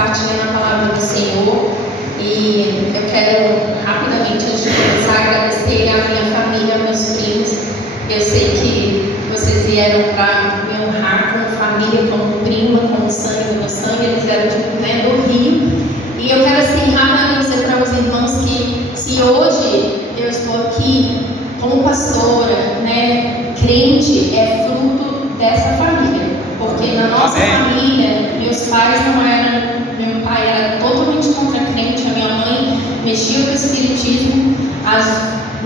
compartilhando a palavra do Senhor. E eu quero rapidamente, antes de começar, agradecer a minha família, meus primos. Eu sei que vocês vieram para me honrar como família, como prima, como sangue do meu sangue. Eles vieram do Rio. E eu quero assim rapidamente dizer para os irmãos que se hoje eu estou aqui como pastora, crente, é fruto dessa família. Porque na nossa família, meus pais não eram, meu pai era totalmente contra crente, a minha mãe mexia com o espiritismo.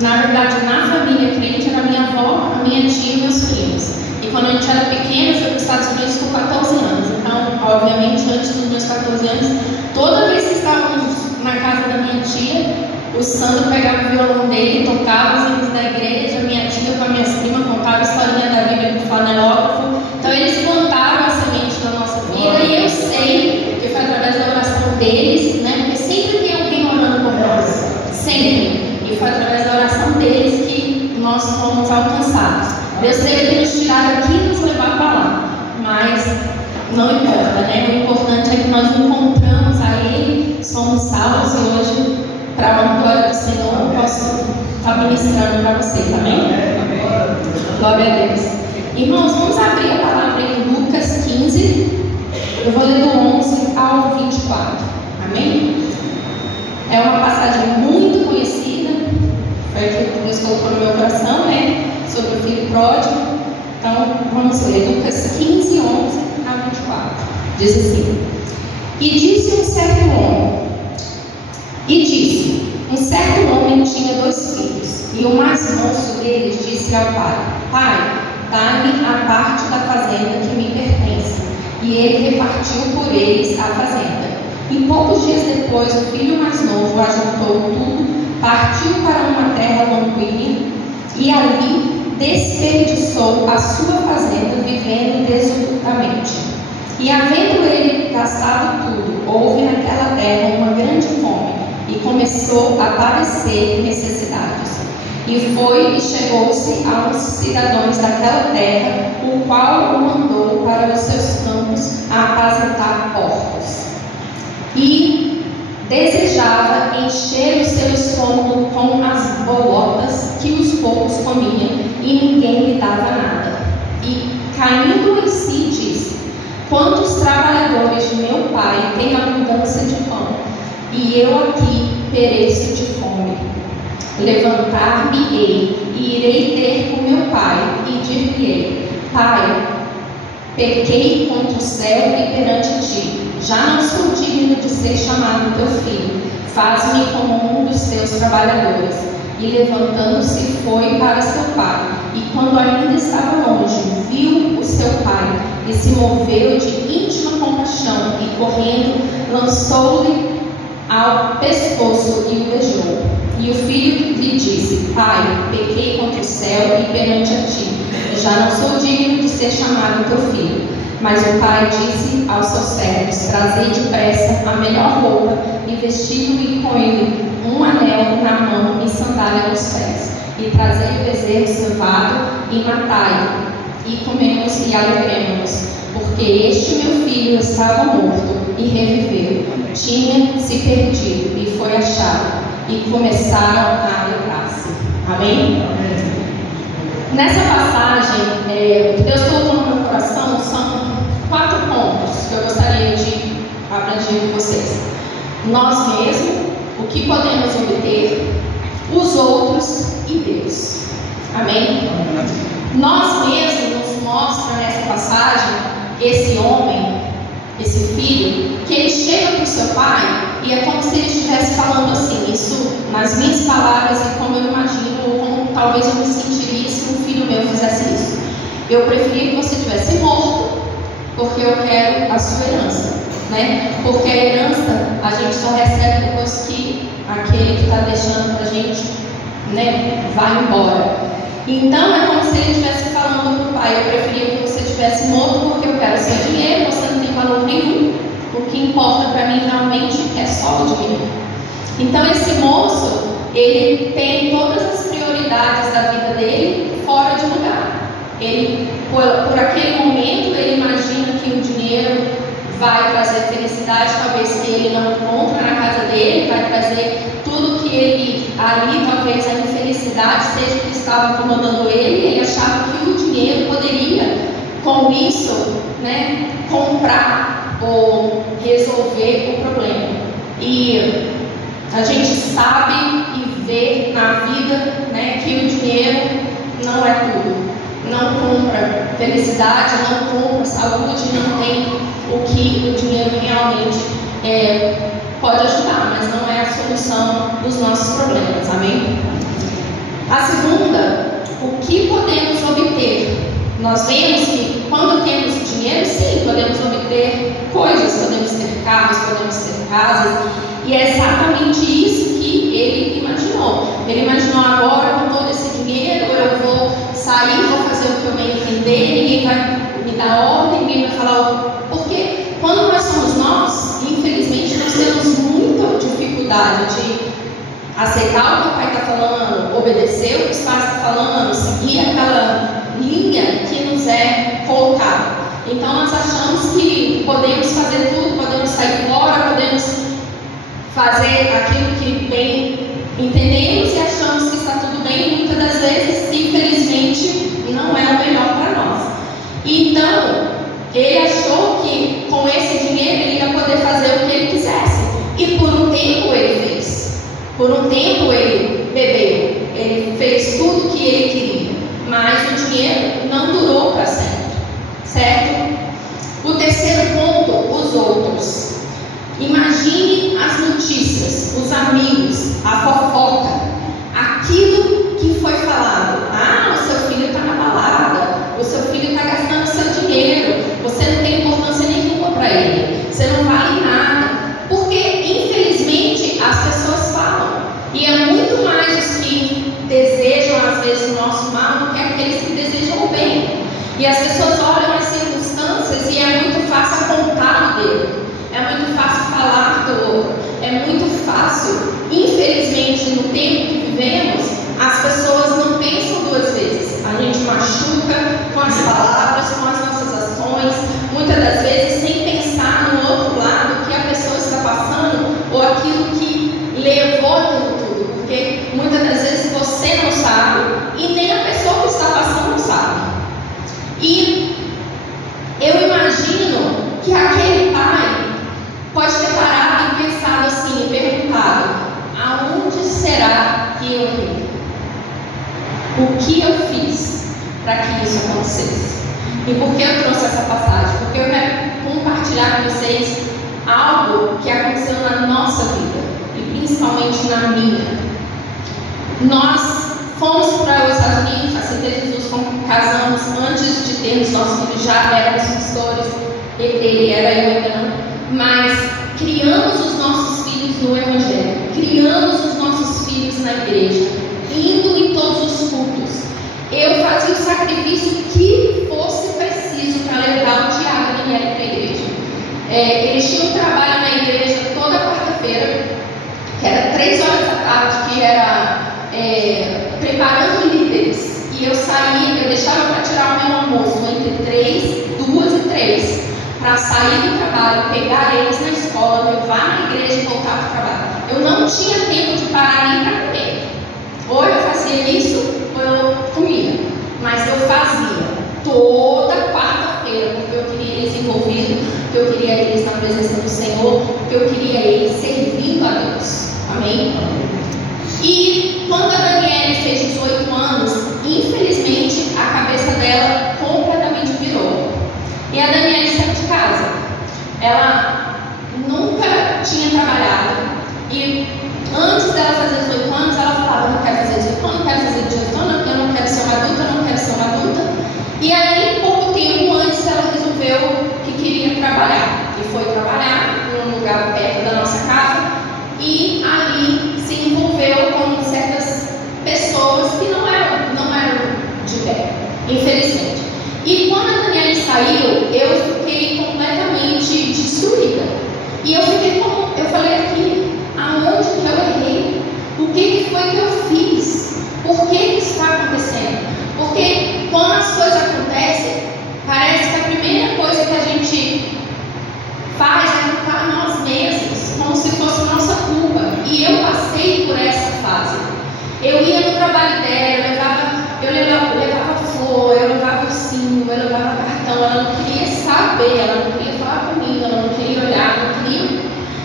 Na verdade, na família crente era minha avó, a minha tia e meus primos. E quando a gente era pequena, eu fui para os Estados Unidos com 14 anos. Então, obviamente, antes dos meus 14 anos, toda vez que estávamos na casa da minha tia, o Sandro pegava o violão dele, tocava os hinos da igreja, minha tia com as minhas primas contava a historinha da Bíblia com o flanelógrafo. Então, eles plantaram a semente da nossa vida e eu sei que foi através da oração deles, porque sempre tem alguém orando por nós, sempre. E foi através da oração deles que nós fomos alcançados. Deus teve que nos tirar daqui e nos levar para lá, mas não importa, O importante é que nós encontramos a Ele, somos salvos e hoje, para a glória do Senhor, eu posso estar ministrando para vocês, amém? Glória a Deus. Irmãos, vamos abrir a palavra em Lucas 15, eu vou ler do 11 ao 24, amém? É uma passagem muito conhecida, foi aquilo que Deus colocou no meu coração, sobre o filho pródigo. Então, vamos ler Lucas 15, 11 a 24. Diz assim: um certo homem tinha 2 filhos, e o mais moço deles disse ao pai: Pai, dá-me a parte da fazenda que me pertence. E ele repartiu por eles a fazenda. E poucos dias depois, o filho mais novo ajuntou tudo, partiu para uma terra longínqua e ali desperdiçou a sua fazenda, vivendo desolutamente. E havendo ele gastado tudo, houve naquela terra uma grande fome, e começou a padecer necessidades. E foi e chegou-se aos cidadãos daquela terra, o qual o mandou para os seus campos a apacentar porcos. E desejava encher o seu estômago com as bolotas que os porcos comiam, e ninguém lhe dava nada. E caindo em si disse: Quantos trabalhadores de meu pai têm abundância de pão, e eu aqui pereço de fome. Levantar-me-ei e irei ter com meu pai, e dir-lhe-ei: Pai, pequei contra o céu e perante ti, já não sou digno de ser chamado teu filho, faz-me como um dos teus trabalhadores. E levantando-se foi para seu pai, e quando ainda estava longe, viu o seu pai, e se moveu de íntima compaixão, e correndo, lançou-lhe ao pescoço e o beijou. E o filho lhe disse: Pai, pequei contra o céu e perante a ti, já não sou digno de ser chamado teu filho. Mas o pai disse aos seus servos: Trazei depressa a melhor roupa, e vesti-lo, e com ele um anel na mão e sandália nos pés. E trazei o bezerro cevado, e matai-o, e comemos e alegremos-nos, porque este meu filho estava morto e reviveu, tinha se perdido e foi achado. E começaram a alegrar-se. Amém? Nessa passagem, o que Deus colocou no meu coração são 4 pontos que eu gostaria de abranger com vocês. Nós mesmos, o que podemos obter, os outros e Deus. Amém? Nós mesmos nos mostra nessa passagem esse homem, esse filho, que ele chega para o seu pai e é como se ele estivesse falando assim, isso nas minhas palavras e como eu imagino, ou como talvez eu me sentiria se um filho meu fizesse isso. Eu preferia que você tivesse morto, porque eu quero a sua herança, Porque a herança a gente só recebe depois que aquele que está deixando para a gente, vai embora. Então é como se ele estivesse falando para o pai: eu preferia que você tivesse morto, porque eu quero seu dinheiro, você não tem valor nenhum. O que importa para mim realmente é só o dinheiro. Então esse moço, ele tem todas as prioridades da vida dele fora de lugar. Ele, por aquele momento, ele imagina que o dinheiro vai trazer felicidade, talvez que ele não encontra na casa dele, vai trazer tudo que ele ali, talvez a infelicidade seja o que estava incomodando ele. Ele achava que o dinheiro poderia, com isso, né, comprar ou resolver o problema. E a gente sabe e vê na vida, né, que o dinheiro não é tudo. Não compra felicidade, não compra saúde, não tem o que o dinheiro realmente pode ajudar, mas não é a solução dos nossos problemas, amém? A segunda, o que podemos obter? Nós vemos que quando temos dinheiro, sim, podemos obter coisas, podemos ter carros, podemos ter casas, e é exatamente isso que ele imaginou. Ele imaginou: agora com todo esse dinheiro eu vou sair, vou fazer o que eu bem entender, ninguém vai me dar ordem, ninguém vai falar. Porque quando nós somos nós, infelizmente nós temos muita dificuldade de aceitar o que o pai está falando, obedecer o que os pais estão falando, seguir aquela linha que nos é colocada. Então nós achamos que podemos fazer tudo, podemos sair fora, podemos fazer aquilo que bem entendemos e achamos que está tudo bem. Muitas das vezes, infelizmente, não é o melhor para nós. Então, ele achou que com esse dinheiro ele ia poder fazer o que ele quisesse. E por um tempo ele fez. Por um tempo ele bebeu. Ele fez tudo o que ele queria. Mas o dinheiro não durou para sempre. Certo? O terceiro ponto, os outros. Imagine as notícias, os amigos, a fofoca, aquilo que foi falado. Ah, o seu filho está na balada, o seu filho está gastando seu dinheiro, você não tem importância nenhuma para ele, você não vale nada. Porque, infelizmente, as pessoas falam. E é muito mais os que desejam, às vezes, o nosso mal do que aqueles que desejam o bem. E as pessoas olham as circunstâncias e é muito fácil apontar o dedo. É muito fácil falar do outro, é muito fácil. Infelizmente, no tempo que vivemos, as pessoas não pensam duas vezes. A gente machuca com as palavras, com as nossas ações, muitas das vezes sem pensar no outro lado que a pessoa está passando ou aquilo que levou aquilo tudo. Porque muitas das vezes você não sabe e nem a pessoa que está passando sabe. E eu imagino que aquele pai pode ter parado e pensado assim, e perguntado: aonde será que eu vim? O que eu fiz para que isso acontecesse? E por que eu trouxe essa passagem? Porque eu quero compartilhar com vocês algo que aconteceu na nossa vida, e principalmente na minha. Nós fomos para os Estados Unidos, aceitei Jesus, casamos antes de termos nossos filhos, já éramos pastores, ele era, eu ainda não. Mas criamos os nossos filhos no Evangelho, criamos os nossos filhos na igreja, indo em todos os cultos. Eu fazia o sacrifício que fosse preciso para levar o Tiago e a Daniela para a igreja. Eles tinham um trabalho na igreja toda quarta-feira, que era 3 horas da tarde, que era preparando líderes. E eu saía, eu deixava para tirar o meu almoço entre 2 e 3. Para sair do trabalho, pegar eles na escola, levar na igreja e voltar para o trabalho. Eu não tinha tempo de parar nem para comer. Ou eu fazia isso, ou eu comia. Mas eu fazia toda quarta-feira, porque eu queria eles envolvidos, porque eu queria eles na presença do Senhor, porque eu queria eles servindo a Deus. Amém? E quando a Daniela fez 18 anos, infelizmente a cabeça dela completamente virou. E a Daniela saiu de casa. Ela nunca tinha trabalhado. E antes dela fazer 18 anos, ela falava: não quero fazer 18 anos, não quero fazer 18 anos, eu não quero ser uma adulta, eu não quero ser uma adulta. E aí, pouco tempo antes, ela resolveu que queria trabalhar. E foi trabalhar em um lugar perto da nossa casa. E ali se envolveu com certas pessoas que não eram de pé, infelizmente. E quando a Daniela saiu, eu fiquei completamente destruída. E eu passei por essa fase. Eu ia no trabalho dela, eu levava flor, eu levava ursinho, eu levava cartão. Ela não queria saber, ela não queria falar comigo, ela não queria olhar, não queria.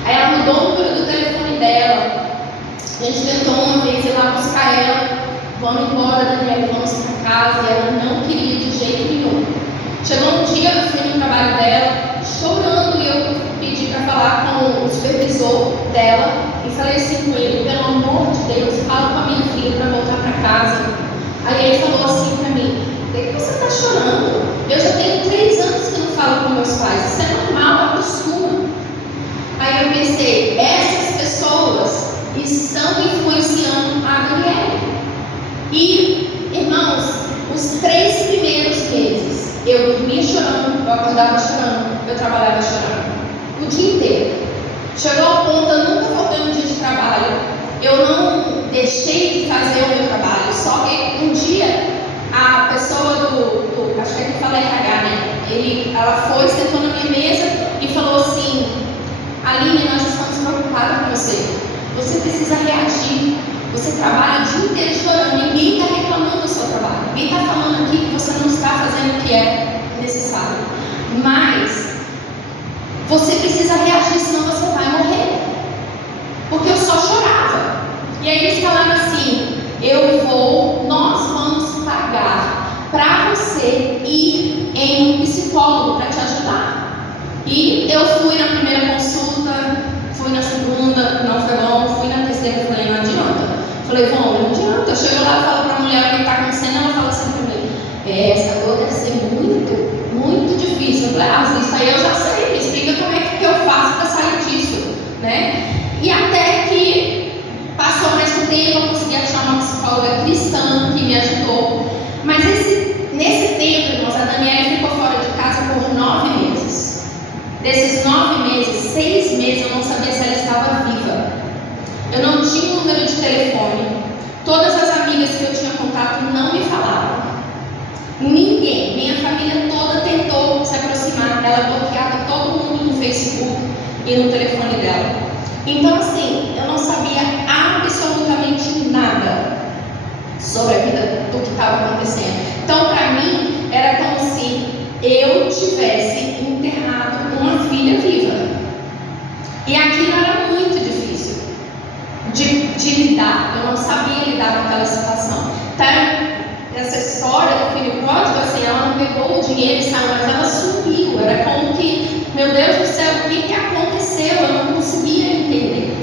Aí ela mudou o número do telefone dela. A gente tentou uma vez ir lá buscar ela. Vamos embora, Daniela, vamos para casa. E ela não queria de jeito nenhum. Chegou um dia, eu fui no trabalho dela, chorando, e eu pedi para falar com o supervisor dela. E falei assim com ele: pelo amor de Deus, fala com a minha filha para voltar para casa. Aí ele falou assim para mim: por que você está chorando? Eu já tenho 3 anos que não falo com meus pais. Isso é normal, acostuma. Aí eu pensei: essas pessoas estão influenciando a Daniela. E, irmãos, os 3 primeiros meses, eu dormia chorando, eu acordava chorando, eu trabalhava chorando, o dia inteiro. Chegou ao ponto, eu nunca faltei um dia de trabalho, eu não deixei de fazer o meu trabalho, só que um dia, a pessoa acho que ele fala RH, né? Ela foi, sentou na minha mesa e falou assim: Aline, nós estamos preocupados com você, você precisa reagir. Você trabalha o dia inteiro chorando, ninguém está reclamando do seu trabalho, ninguém está falando aqui que você não está fazendo o que é necessário, mas você precisa reagir, senão você vai morrer. Porque eu só chorava. E aí eles falaram assim: nós vamos pagar para você ir em um psicólogo para te ajudar. E eu fui na primeira consulta, fui na segunda, não foi bom, fui na terceira, falei: não adianta. Falei: bom, não adianta. Eu chego lá e falo para a mulher o que está acontecendo, ela fala assim para mim: essa dor deve ser muito, muito difícil. Eu falei: isso aí eu já sei, me explica como é que eu faço para sair disso, né? E até que passou mais um tempo, eu consegui achar uma psicóloga cristã que me ajudou. Mas nesse tempo, irmãos, a Daniela ficou fora de casa por 9 meses. Desses 9 meses, 6 meses eu não sabia se ela estava viva. Eu não tinha um número de telefone. Todas as amigas que eu tinha contato não me falavam. Ninguém, minha família toda tentou se aproximar. Ela bloqueava todo mundo no Facebook e no telefone dela. Então assim, eu não sabia absolutamente nada sobre a vida do que estava acontecendo. Então para mim era como se eu tivesse enterrado uma filha viva. E aquilo era muito difícil de lidar. Eu não sabia lidar com aquela situação. Então, essa história do filho pródigo, assim, ela não pegou o dinheiro e saiu, mas ela sumiu. Era como que, meu Deus do céu, o que aconteceu? Eu não conseguia entender.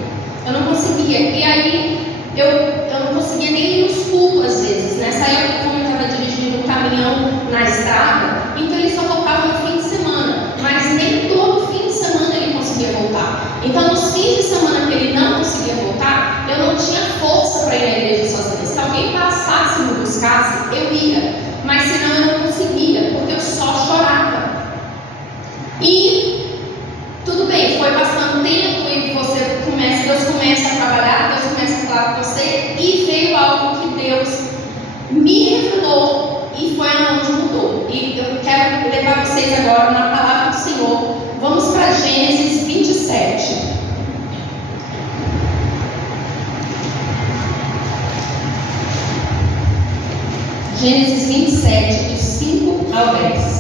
Eu não conseguia. E aí, eu não conseguia nem ir nos cultos às vezes. Nessa época, como eu estava dirigindo um caminhão na estrada, então ele só voltava no fim de semana. Mas nem todo fim de semana ele conseguia voltar. Então, nos fins de semana que ele não conseguia voltar, eu não tinha força para ir na igreja sozinha. Se alguém passasse e me buscasse, eu ia. Mas senão eu não conseguia, porque eu só chorava. E tudo bem, foi passando tempo e Deus começa a trabalhar, Deus começa a falar com você, e veio algo que Deus me revelou e foi aonde mudou. E eu quero levar vocês agora na palavra do Senhor. Vamos para Gênesis 27. Gênesis 27, de 5 ao 10.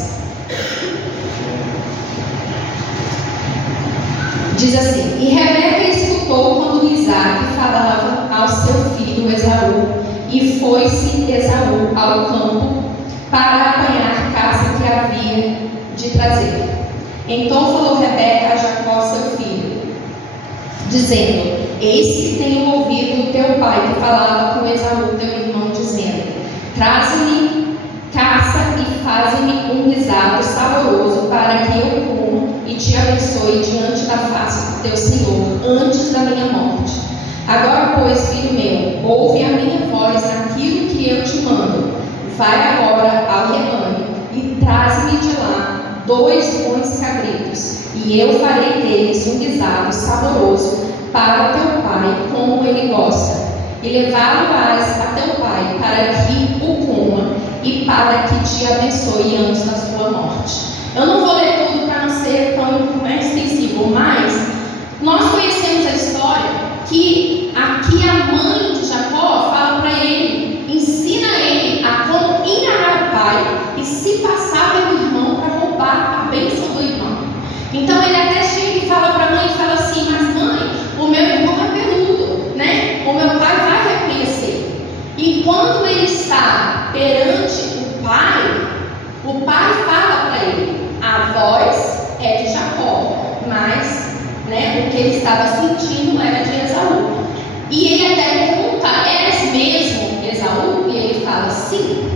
Diz assim: E Rebeca escutou quando Isaac falava ao seu filho Esaú, e foi-se Esaú ao campo para apanhar caça que havia de trazer. Então falou Rebeca a Jacó, seu filho, dizendo: Eis que tenho ouvido o teu pai que falava com Esaú, teu irmão, dizendo: Traze-me caça e faze-me um guisado saboroso para que eu coma e te abençoe diante da face do teu Senhor, antes da minha morte. Agora, pois, filho meu, ouve a minha voz naquilo que eu te mando. Vai agora ao rebanho e traze-me de lá 2 bons cabritos, e eu farei deles um guisado saboroso para teu pai, como ele gosta. E levá-lo-ás a teu pai, para que o coma e para que te abençoe antes da sua morte. Eu não vou ler tudo para não ser tão extensivo, mas nós conhecemos a história que que fala para a mãe e fala assim: mas mãe, o meu irmão é peludo, né? O meu pai vai reconhecer. E quando ele está perante o pai fala para ele: a voz é de Jacó, mas, né, o que ele estava sentindo era de Esaú. E ele até pergunta: és mesmo Esaú? E ele fala: sim.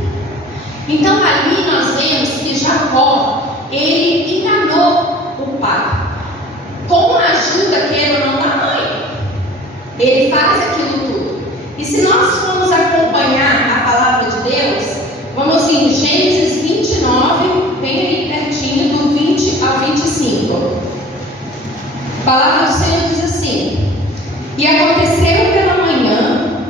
Então ali nós vemos que Jacó, ele enganou o pai, com a ajuda, queira ou não, da mãe. Ele faz aquilo tudo. E se nós formos acompanhar a palavra de Deus, vamos em Gênesis 29, bem aí pertinho, do 20 ao 25. A palavra do Senhor diz assim: e aconteceu pela manhã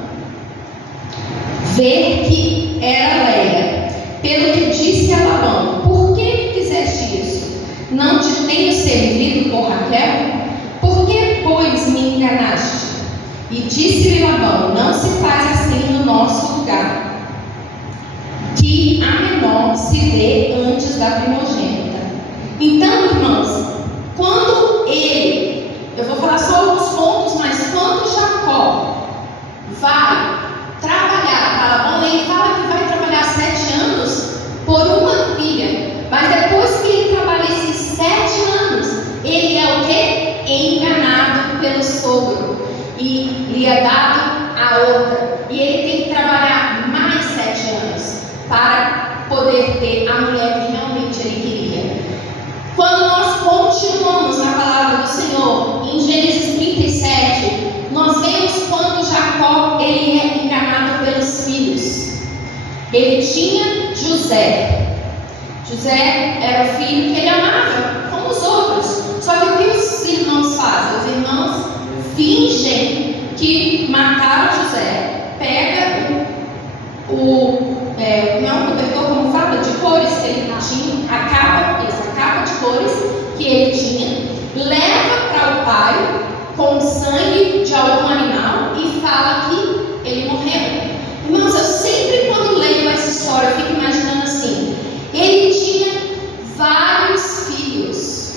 ver que era Léia, pelo que disse a Labão: por que me fizeste isso? Não te tenho servido por Raquel? Por que, pois, me enganaste? E disse-lhe Labão: não se faz assim no nosso lugar, que a menor se dê antes da primogênita. Então, irmãos, quando eu vou falar só alguns pontos, mas quando Jacó vai trabalhar para Labão, ele fala que vai trabalhar 7 anos por uma filha, mas depois que ele trabalha esses 7 anos, ele é o quê? Enganado pelo sogro e lhe é dado a outra, e ele tem que trabalhar mais 7 anos para poder ter a mulher que realmente ele queria. Quando nós continuamos na palavra do Senhor, em Gênesis 37, nós vemos quando Jacó ele é enganado pelos filhos. Ele tinha José. José era o filho que ele amava, como os outros. Só que o que os irmãos fazem? Os irmãos fingem que mataram José, pega não cobertor, como fala, de cores que ele tinha, a capa de cores que ele tinha, leva para o pai com sangue de algum animal e fala que ele morreu. Irmãos, eu sempre quando leio essa história, eu fico imaginando assim: ele tinha vários filhos,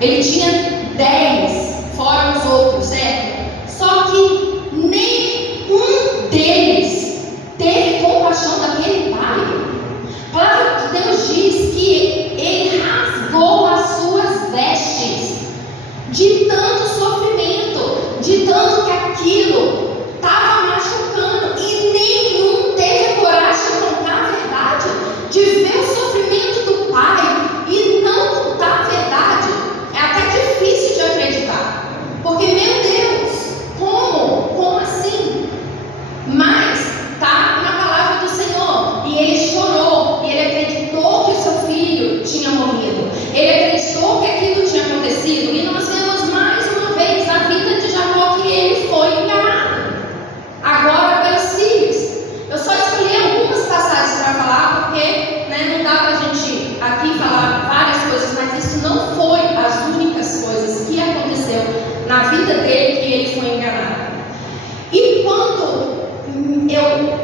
ele tinha 10, fora os outros, certo? Só que nenhum deles teve compaixão daquele pai. A palavra de Deus diz que ele rasgou as suas vestes de tanto sofrimento, de tanto que aquilo estava machucando, e nenhum teve coragem de contar a verdade, de ver o sofrimento do pai e não contar a verdade. É até difícil de acreditar, porque, meu Deus, como assim? Mas está na palavra do Senhor, e ele chorou, e ele acreditou que o seu filho tinha morrido, ele acreditou que aquilo tinha acontecido. E nós vemos mais uma vez na vida de Jacó que ele foi enganado, agora pelos filhos. Eu só escolhi algumas passagens para falar, porque, né, não dá para a gente aqui falar várias coisas, mas isso não foi as únicas coisas que aconteceu na vida dele que ele foi enganado. E quando eu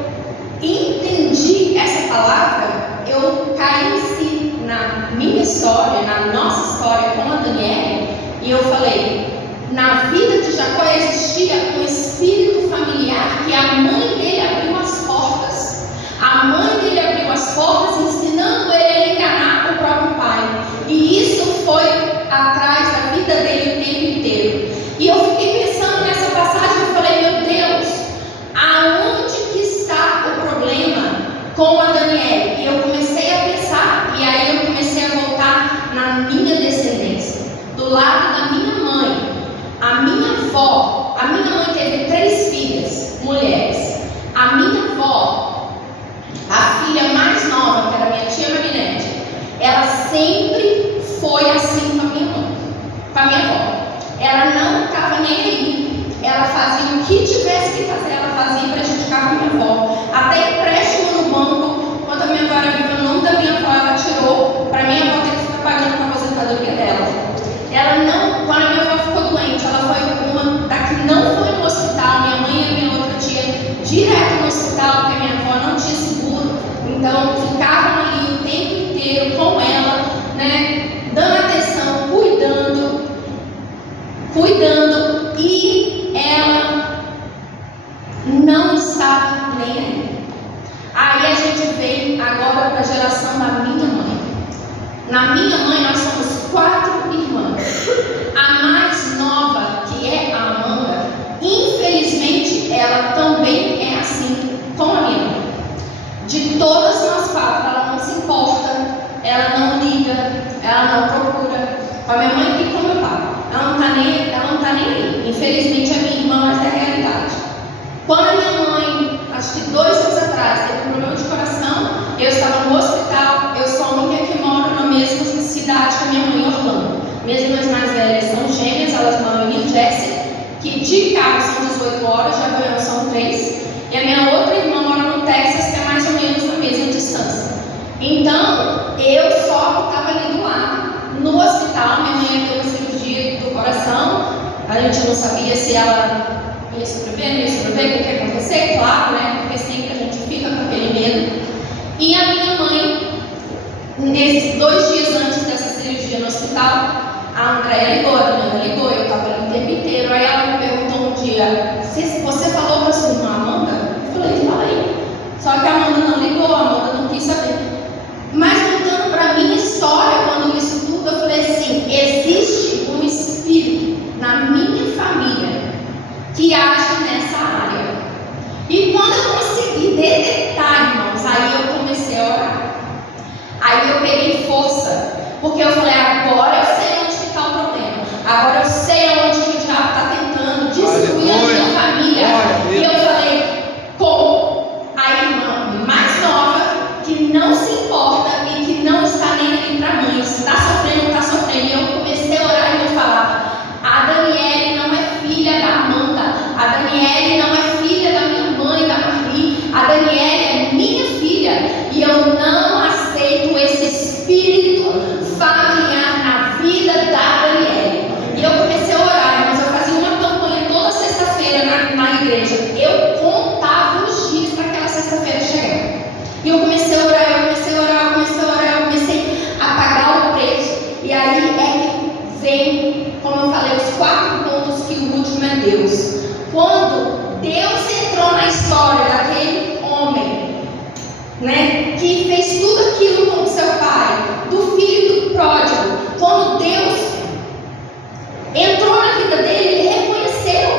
entendi essa palavra, eu caí em si na minha história, na nossa história com a Daniela, e eu falei: na vida de Jacó existia um espírito familiar que a mãe dele abriu as portas. A mãe dele abriu as portas, ensinando ele a enganar o próprio pai. E isso foi atrás da vida dele o tempo inteiro. E eu fiquei pensando nessa passagem e falei: meu Deus, aonde que está o problema com a Daniela? E eu comecei a pensar, e aí eu comecei a voltar na minha descendência, do lado da minha mãe. A minha avó, a minha mãe teve 3 filhas, mulheres. A minha avó, a filha mais nova, que era minha tia Marinete, ela sempre foi assim com a minha mãe, com a minha avó. Ela não estava nem aí. Ela fazia o que tivesse que fazer, ela fazia para prejudicar a minha avó. Até empréstimo no banco, quando a minha avó era viva, o nome da minha avó ela tirou para minha avó ter que ficar pagando para a aposentadoria dela. Ela não, quando a minha avó ficou doente, ela foi uma da que não foi no hospital. Minha mãe e a minha outra tia direto no hospital, porque a minha avó não tinha seguro. Então ficavam ali o tempo inteiro com ela, né, dando atenção, cuidando. cuidando, e ela não estava nem aí. Aí a gente vem agora para a geração da minha mãe. Na minha mãe nós somos 4 irmãs. A mais nova, que é a Amanda, infelizmente ela também é assim com a minha mãe. De todas nós 4, ela não se importa, ela não liga, ela não procura. Com a minha mãe e com o meu pai. Ela não tá nem aí. Infelizmente a minha irmã, mas é a realidade. Quando a minha mãe, acho que 2 anos atrás, teve um problema de coração, eu estava no hospital. Eu sou a única que moro na mesma cidade que a minha mãe, em Orlando. Minhas irmãs mais velhas são gêmeas, elas moram em New Jersey, que de carro são 18 horas, de avião são 3. E a minha outra irmã mora no Texas, que é mais ou menos na mesma distância. Então, eu só que estava ali do lado. No hospital, minha mãe teve uma cirurgia do coração. A gente não sabia se ela ia sobreviver, não ia sobreviver, o que ia acontecer, claro, né? Porque sempre a gente fica com aquele medo. E a minha mãe, nesses 2 dias antes dessa cirurgia no hospital, a Andréia ligou, a Ana ligou, eu estava ali o tempo inteiro. Aí ela me perguntou um dia: você falou para sua irmã Amanda? Eu falei. Só que a Amanda não ligou, a Amanda não quis saber. Mas voltando para a minha história, quando isso tudo, eu falei assim: existe um espírito na minha família que age nessa área. E quando eu consegui detectar, irmãos, aí eu comecei a orar. Aí eu peguei força, porque eu falei: agora eu sei onde está o problema. Agora eu sei onde que o diabo está tentando destruir a minha família. E eu falei com a irmã mais nova, que não se importa e que não está nem aí para a mãe. Está sofrendo, está sofrendo. E eu comecei a orar e eu falava: a Daniele não é filha da Amanda. A Daniele não é filha da minha mãe, da Marli. A Daniele é minha filha. E eu não aceito esse espírito familiar na vida da Daniele. E eu comecei a orar, mas eu fazia uma campanha toda sexta-feira na igreja. Eu contava os dias para aquela sexta-feira chegar. E eu comecei a orar, eu comecei a pagar o preço. E aí é que vem, como eu falei, os 4 pontos, que o último é Deus. Quando Deus entrou na história daquele homem, né, que fez tudo aquilo com seu pai, do filho do pródigo, quando Deus entrou na vida dele, ele reconheceu,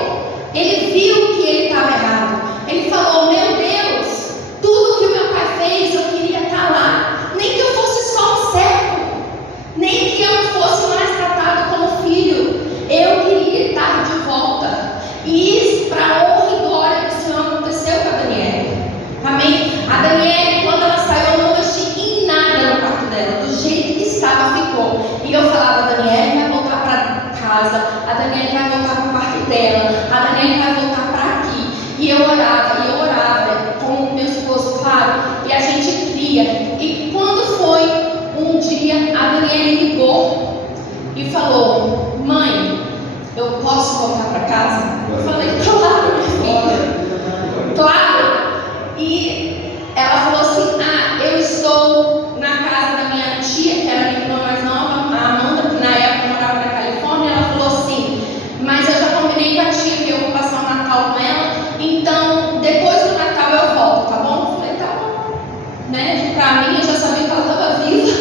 ele viu que ele estava errado. Ele falou: meu Deus, tudo que o meu pai fez, eu queria estar lá. Nem que eu fosse só um servo, nem que eu não fosse mais tratado como filho, eu queria estar de volta. E isso, para a honra e glória do Senhor, aconteceu com a Daniele. Amém? A Daniele, quando ela saiu, eu não mexi em nada no quarto dela, do jeito que estava, ficou. E eu falava: a Daniele vai voltar para casa, a Daniele vai voltar para o quarto dela, a Daniele vai voltar para aqui. E eu orava com o meu esposo, claro, e a gente cria. E quando foi um dia, a Daniele ligou e falou: mãe, eu posso voltar para casa? Eu falei: claro, minha filha, claro. E ela falou assim: eu estou na casa da minha tia, que era a minha irmã mais nova, a Amanda, que na época morava na Califórnia. Ela falou assim: mas eu já combinei com a tia que eu vou passar o Natal com ela, então depois do Natal eu volto, tá bom? Eu falei: tá bom, né? Pra mim, eu já sabia que ela estava viva,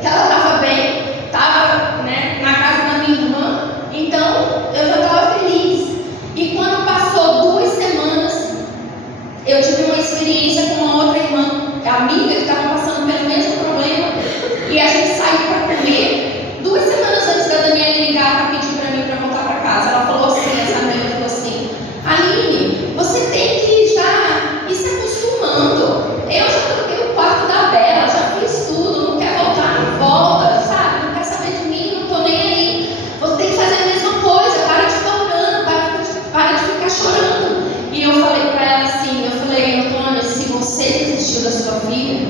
que ela estava bem, estava, né, na casa da minha irmã, então eu já estava feliz. E quando passou 2 semanas, eu tive uma experiência com uma outra irmã, amiga, que estava passando pelo mesmo problema, e a gente saiu para comer. 2 semanas antes da Daniele ligar para pedir para mim para voltar para casa, ela falou assim, essa amiga falou assim: Aline, você tem que já ir se acostumando. Eu já troquei o quarto da Bela, já fiz tudo, não quer voltar, volta, sabe? Não quer saber de mim, não tô nem aí. Você tem que fazer a mesma coisa, para de ficar orando, para de ficar chorando. E eu falei para ela assim, Antônia, se você desistiu da sua filha,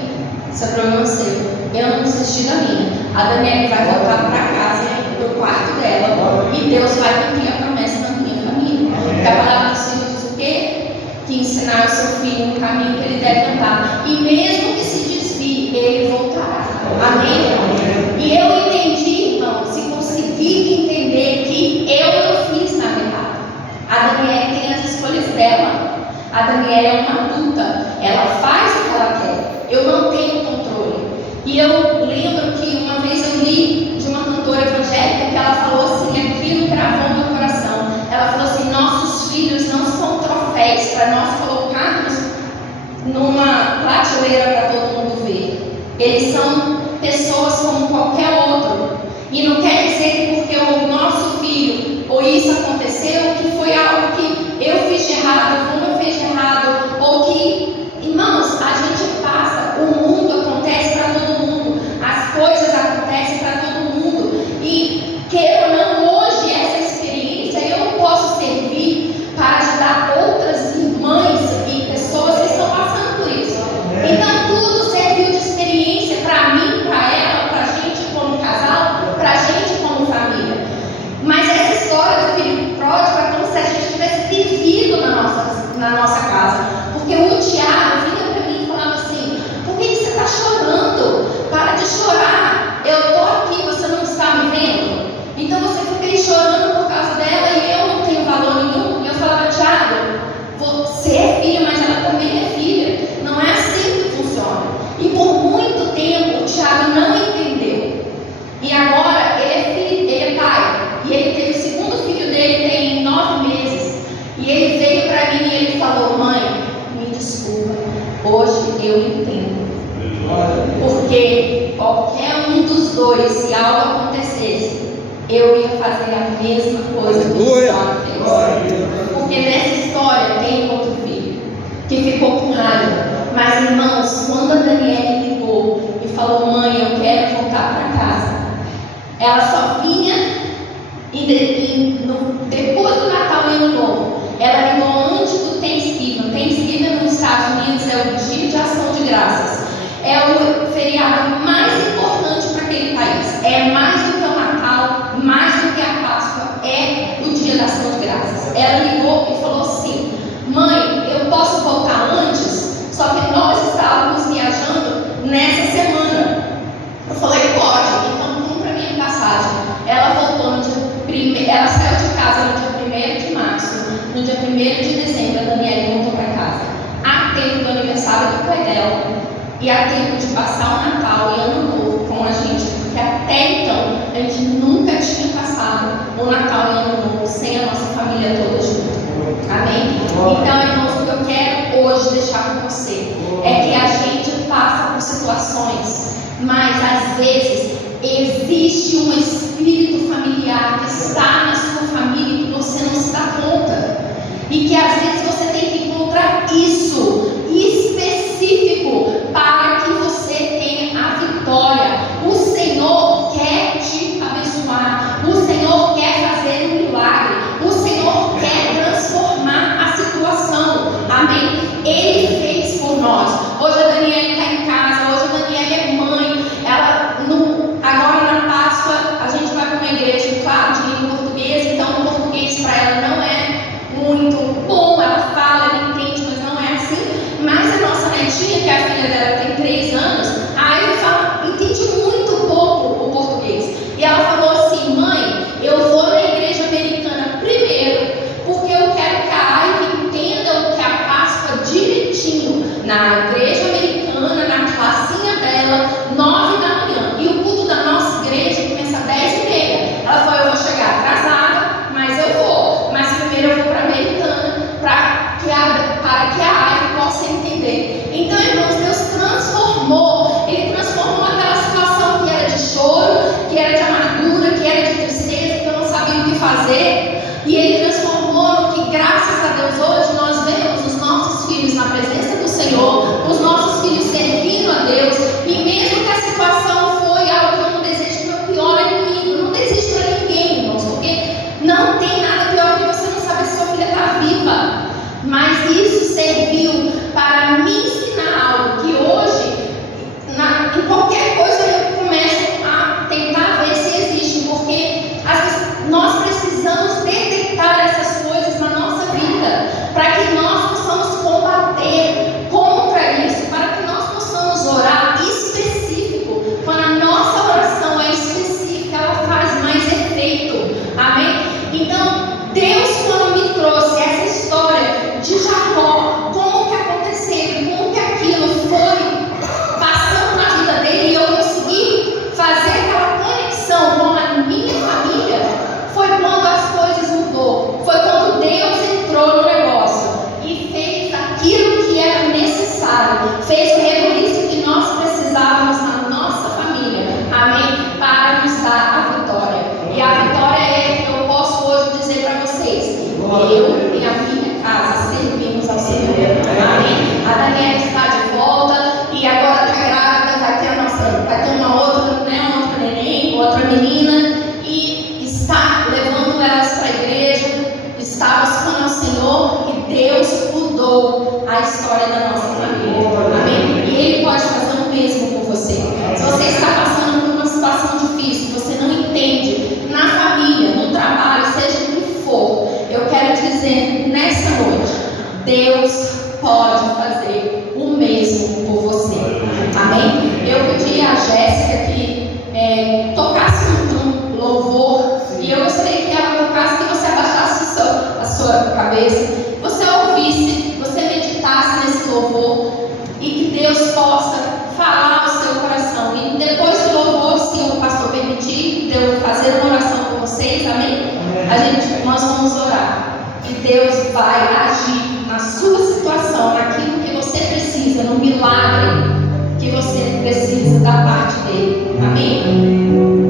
isso é problema seu. Eu não desisti da minha. A Daniele vai voltar para casa, para o quarto dela, e Deus vai cumprir a promessa da minha família. Porque a palavra do Senhor diz o quê? Que ensinar o seu filho no caminho que ele deve andar. E mesmo que se desvie, ele voltará. Amém? E eu entendi, irmãos, e consegui entender que eu não Daniela é uma adulta, ela faz o que ela quer, eu não tenho controle. E eu lembro que uma vez eu li de uma cantora evangélica que ela falou assim, aquilo gravou no meu coração. Ela falou assim: nossos filhos não são troféus para nós colocarmos numa prateleira para todo mundo ver. Eles são pessoas como qualquer outro. E não quer dizer que porque o nosso filho ou isso aconteceu, que foi algo que eu fiz de errado, como eu fiz de errado, ou que, irmãos, a gente passa, o mundo acontece para todo mundo, as coisas acontecem para todo mundo, e queira ou não, hoje essa experiência eu posso servir para ajudar outras irmãs e pessoas que estão passando por isso. Então tudo serviu de experiência para mim, para ela, para a gente como casal, para a gente como família. Mas essa história do filho pródigo é como se a gente tivesse vivido na nossa casa. Porque o Tiago vinha para mim e falava assim: por que você está chorando? Para de chorar. Eu estou aqui, você não está me vendo? Então você fica aí chorando por causa dela e eu não tenho valor nenhum. E eu falava: Tiago, você é filha, mas ela também é filha. Não é assim que funciona. E por muito tempo o Tiago não entendeu. E agora ele é filho, ele é pai. E ele teve o segundo filho dele, tem 9 meses. E ele veio para mim e ele falou: mãe, me desculpa, hoje eu entendo. Porque qualquer um dos dois, se algo acontecesse, eu ia fazer a mesma coisa que o Senhor fez. Porque nessa história tem outro filho que ficou com raiva. Mas, irmãos, quando a Daniela ligou e falou: mãe, eu quero voltar para casa, ela só vinha depois do Natal e Ano Novo. Ela ligou antes do Thanksgiving. Thanksgiving nos Estados Unidos é o Dia de Ação de Graças. É o feriado mais importante para aquele país. É mais do que o Natal, mais do que a Páscoa, é o Dia da Ação de Graças. Ela ligou e falou assim: mãe, eu posso voltar antes? Só que nós estávamos viajando nessa semana. Eu falei: pode, então compra minha passagem. Ela voltou no dia 1º, ela saiu de casa no dia 1º de março. No dia 1º de dezembro, a Daniela voltou para casa. Há tempo do aniversário do pai dela. E há tempo de passar o Natal e Ano Novo com a gente. Porque até então, a gente nunca tinha passado o Natal e Ano Novo sem a nossa família toda junto. Amém? Então, irmãos, o que eu quero hoje deixar com você é que a gente passa por situações, mas às vezes existe um espírito familiar que está na sua família e que você não se dá conta. E que às vezes você tem que encontrar isso específico para que você tenha a vitória. O Senhor quer te abençoar. O Senhor quer fazer um milagre. O Senhor quer transformar a situação. Amém? Ele fez por nós. Hoje a Daniela está em casa. Hoje a Daniela é mãe. Agora na Páscoa a gente vai para uma igreja, claro, de língua portuguesa. Então o português para ela não é muito bom. Ela fala, ela entende, mas não é assim. Mas a nossa netinha, que a filha dela tem 3 anos, aí entende muito pouco o português. E ela falou assim: mãe, eu vou na igreja americana primeiro, porque eu quero que a Ivy entenda o que é a Páscoa direitinho. Na igreja americana, na classinha dela, 9 da manhã. E o culto da nossa igreja começa às 10h30. Ela falou: eu vou chegar atrasada, mas eu vou. Mas primeiro eu vou para a americana, para que a Ivy possa entender. Então, irmãos, Deus transformou. Ele transformou aquela situação que era de choro, que era de amargura, que era de tristeza, que eu não sabia o que fazer. E Ele transformou no que, graças a Deus, hoje nós vemos os nossos filhos na presença do Senhor, os nossos filhos servindo a Deus. E mesmo que a situação foi algo que eu não desejo, que o pior é inimigo, não desejo para ninguém, irmãos, porque não tem nada pior que você não saber se sua filha está viva. Mas isso serviu para me ensinar algo que hoje, em qualquer coisa, eu começo a tentar ver se existe, porque nós precisamos detectar essas coisas na nossa vida, para que nós possamos combater contra isso, para que nós possamos orar específico. Quando a nossa oração é específica, ela faz mais efeito. Amém? Então, Deus, quando me trouxe essa história de Jacó, como que Eu e a minha casa servimos ao Senhor. Amém? A Daniela está de volta e agora está grávida, vai ter uma outra, né, outra neném, outra menina, e está levando elas para a igreja, está buscando ao Senhor, e Deus mudou a história da nossa família. Amém? E Ele pode fazer o mesmo com você. Se você está passando por uma situação difícil, você não entende, na família, no trabalho, seja o que for, eu quero dizer nessa noite, Deus pode fazer o mesmo por você. Amém? Eu pedi a Jéssica que tocasse um louvor, e eu gostaria que ela tocasse, que você abaixasse a sua cabeça, que você ouvisse, que você meditasse nesse louvor, e que Deus possa falar ao seu coração. E depois do louvor, se o pastor permitir, eu fazer uma oração com vocês, amém? Nós vamos orar. E Deus vai agir na sua situação, naquilo que você precisa, no milagre que você precisa da parte dele. Amém?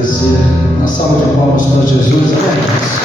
agradecer. Uma salva de palmas para Jesus, amém?